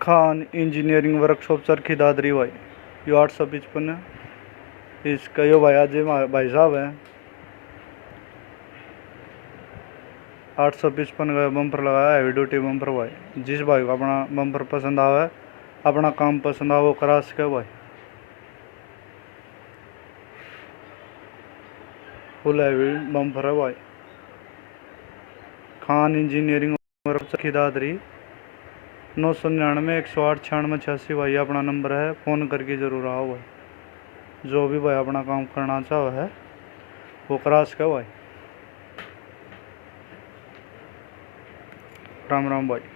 Khan engineering workshop Charkhi Dadri भाई यो 855 इसका यो भाई आज भाई साहब है 855 का बम्पर लगाया हैवी ड्यूटी बम्पर भाई। जिस भाई को अपना बम्पर पसंद आवे अपना काम पसंद आवे वो करा सके भाई। फुल हैवी बम्पर है भाई। खान इंजीनियरिंग वर्कशॉप चरखी दादरी 999 108 96 भाई अपना नंबर है। फ़ोन करके ज़रूर आओ भाई। जो भी भाई अपना काम करना चाहो है वो करा सके भाई। राम राम भाई।